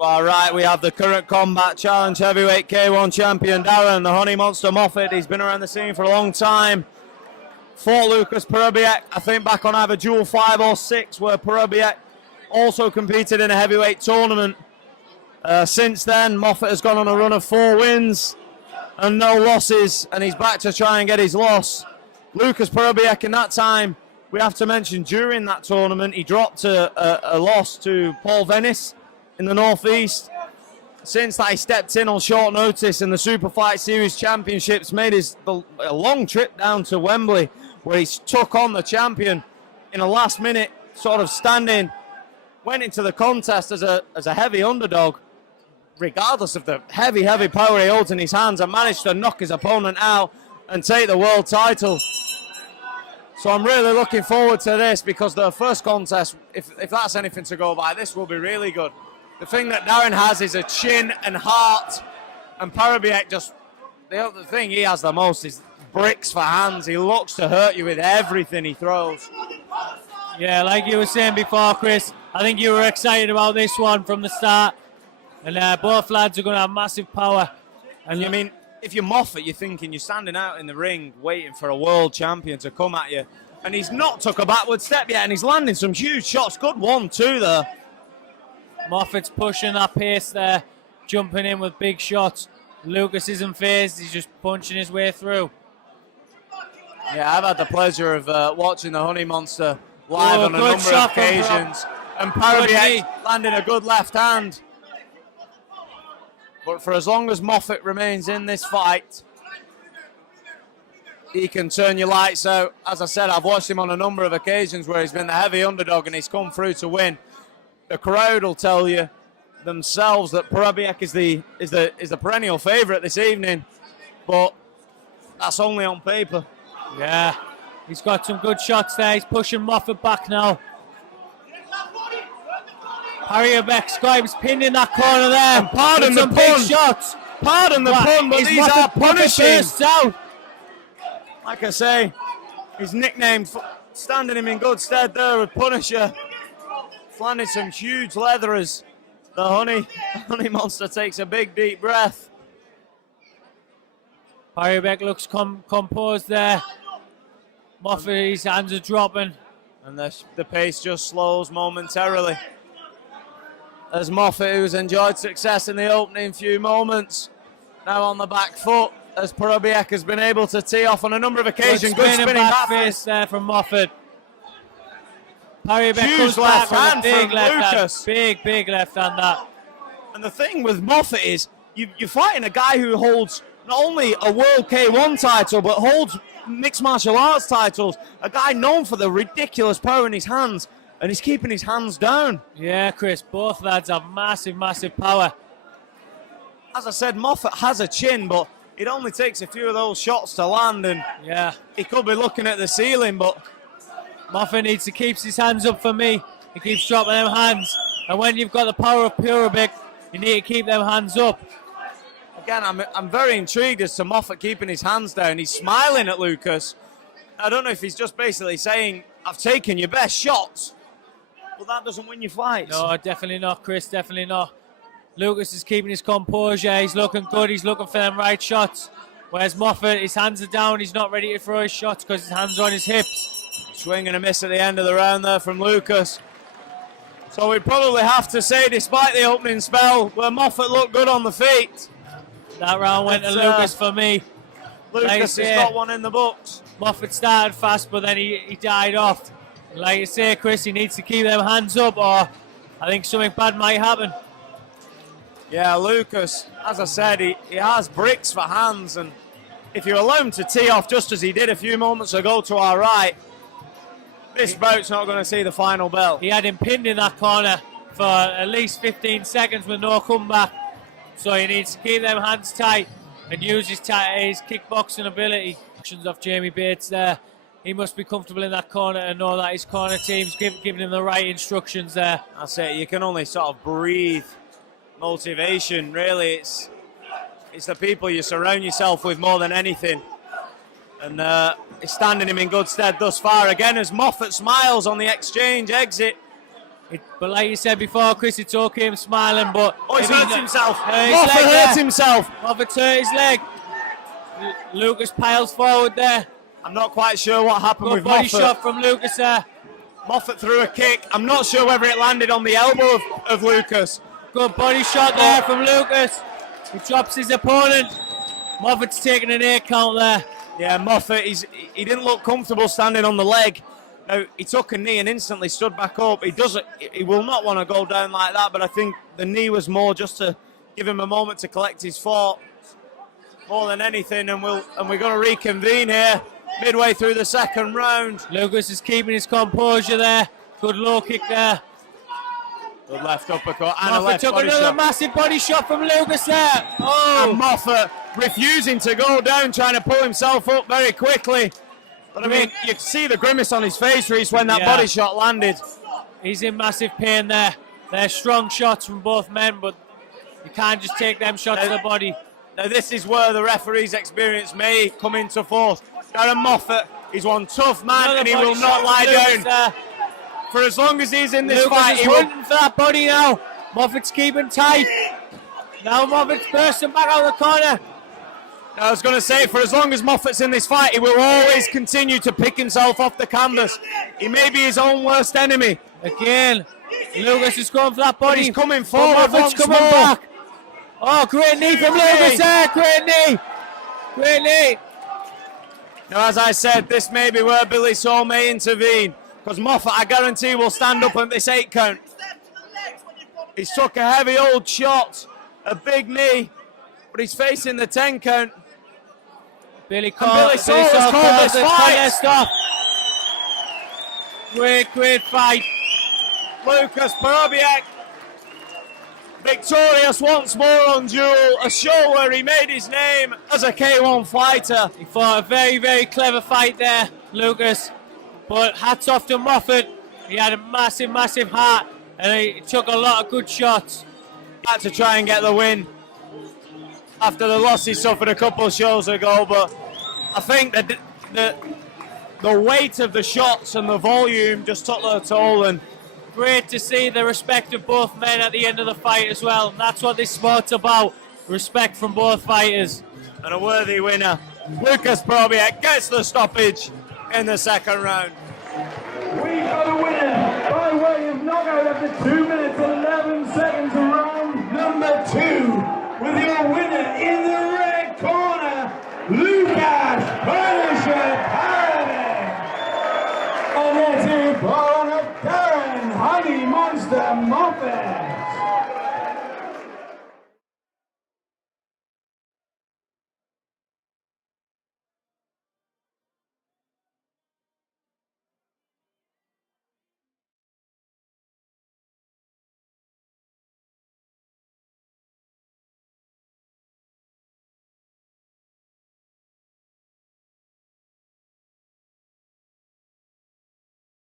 To our right, we have the current Combat Challenge Heavyweight K1 champion, Darren, the Honeymonster Moffitt. He's been around the scene for a long time. Fought Lukasz Parobiec, I think back on either Duel 5 or 6, where Parobiec also competed in a heavyweight tournament. Since then, Moffitt has gone on a run of 4 wins and no losses, and he's back to try and get his loss. Lukasz Parobiec, in that time, we have to mention during that tournament, he dropped a loss to Paul Venice in the Northeast. Since that, he stepped in on short notice in the Super Fight Series Championships, made a long trip down to Wembley, where he took on the champion in a last-minute sort of stand-in. Went into the contest as a heavy underdog, regardless of the heavy power he holds in his hands, and managed to knock his opponent out and take the world title. So I'm really looking forward to this, because the first contest, if that's anything to go by, this will be really good. The thing that Darren has is a chin and heart, and Parobiec just, the other thing he has the most is bricks for hands. He looks to hurt you with everything he throws. Yeah, like you were saying before, Chris, I think you were excited about this one from the start, and both lads are going to have massive power. And you mean, if you're Moffitt, you're thinking you're standing out in the ring waiting for a world champion to come at you, and he's not took a backward step yet, and he's landing some huge shots. Good 1-2 there. Moffitt's pushing that pace there, jumping in with big shots. Lukasz isn't phased, he's just punching his way through. Yeah, I've had the pleasure of watching the Honeymonster live on a number of occasions, and Parobiec landing a good left hand. But for as long as Moffitt remains in this fight, he can turn your lights out. As I said, I've watched him on a number of occasions where he's been the heavy underdog and he's come through to win. The crowd will tell you themselves that Parobiec is the perennial favourite this evening, but that's only on paper. Yeah, he's got some good shots there. He's pushing Moffitt back now. Parobiec's got him pinned in that corner there. And pardon the pun. Big shots. Pardon the pun, but these are punishing. Out. Like I say, his nickname standing him in good stead there with Punisher. Landed some huge leather as the Honeymonster takes a big deep breath. Parobiec looks composed there. Moffitt, his hands are dropping. And the pace just slows momentarily, as Moffitt, who's enjoyed success in the opening few moments, now on the back foot, as Parobiec has been able to tee off on a number of occasions. Good spinning back face there from Moffitt. Parobiec huge left hand from Lukasz. Big left hand that. And the thing with Moffitt is, you're fighting a guy who holds not only a World K1 title, but holds mixed martial arts titles. A guy known for the ridiculous power in his hands, and he's keeping his hands down. Yeah, Chris, both lads have massive power. As I said, Moffitt has a chin, but it only takes a few of those shots to land, and yeah, he could be looking at the ceiling, but Moffitt needs to keep his hands up for me. He keeps dropping them hands. And when you've got the power of Parobiec, you need to keep them hands up. Again, I'm very intrigued as to Moffitt keeping his hands down. He's smiling at Lukasz. I don't know if he's just basically saying, I've taken your best shots. But that doesn't win you fights. No, definitely not, Chris, definitely not. Lukasz is keeping his composure. He's looking good. He's looking for them right shots. Whereas Moffitt, his hands are down. He's not ready to throw his shots because his hands are on his hips. Swing and a miss at the end of the round there from Lukasz. So we'd probably have to say, despite the opening spell, where Moffitt looked good on the feet, that round went to Lukasz for me. Lukasz has got one in the books. Moffitt started fast, but then he died off. Like you say, Chris, he needs to keep them hands up, or I think something bad might happen. Yeah, Lukasz, as I said, he has bricks for hands, and if you allow him to tee off just as he did a few moments ago to our right, this bout's not going to see the final bell. He had him pinned in that corner for at least 15 seconds with no comeback. So he needs to keep them hands tight and use his kickboxing ability. Actions of Jamie Bates there. He must be comfortable in that corner and know that his corner team's giving him the right instructions there. That's it. You can only sort of breathe motivation, really. It's the people you surround yourself with more than anything. And it's standing him in good stead thus far. Again, as Moffitt smiles on the exchange exit, But like you said before, Chris, it's okay him smiling, but... Oh, he's hurt himself. His Moffitt leg hurt there. himself. Moffitt hurt his leg. Lukasz piles forward there. I'm not quite sure what happened Good with body Moffitt. shot from Lukasz there. Moffitt threw a kick. I'm not sure whether it landed on the elbow of Lukasz. Good body shot there from Lukasz. He drops his opponent. Moffitt's taking an 8 count there. Yeah, Moffitt, he didn't look comfortable standing on the leg. Now, he took a knee and instantly stood back up. He will not want to go down like that, but I think the knee was more just to give him a moment to collect his thoughts more than anything, and we're going to reconvene here midway through the second round. Lukasz is keeping his composure there. Good low kick there. Good left uppercut and a Moffitt left took body another shot. massive body shot from Lukasz there. Oh, And Moffitt refusing to go down, trying to pull himself up very quickly. But I mean, you can see the grimace on his face, Reece, when that body shot landed. he's in massive pain there. They're strong shots from both men, but you can't just take them shots to the body. Now this is where the referee's experience may come into force. Darren Moffitt, he's one tough man, Another and he body will shot not lie from Lukasz down. there. For as long as he's in this Lukasz fight, is he will... hunting for that body now. Moffitt's keeping tight. Now Moffitt's bursting back out of the corner. I was going to say, for as long as Moffitt's in this fight, he will always continue to pick himself off the canvas. He may be his own worst enemy. Again, Lukasz is going for that body. He's coming forward Moffitt's once coming more. back. Oh, great knee from Lukasz there. Great knee. Great knee. Now, as I said, this may be where Billy Saul may intervene, because Moffitt, I guarantee, will stand up at this 8 count. He's took a heavy old shot, a big knee, but he's facing the 10 count. Billy Billy Saul has called this fight. Stop. Great fight. Lukasz Parobiec victorious once more on Duel, a show where he made his name as a K1 fighter. He fought a very clever fight there, Lukasz. But hats off to Moffitt. He had a massive heart, and he took a lot of good shots. Had to try and get the win after the loss he suffered a couple of shows ago, but I think that the weight of the shots and the volume just took their toll, and Great to see the respect of both men at the end of the fight as well. That's what this sport's about. Respect from both fighters. and a worthy winner. Lukasz Parobiec gets the stoppage in the second round.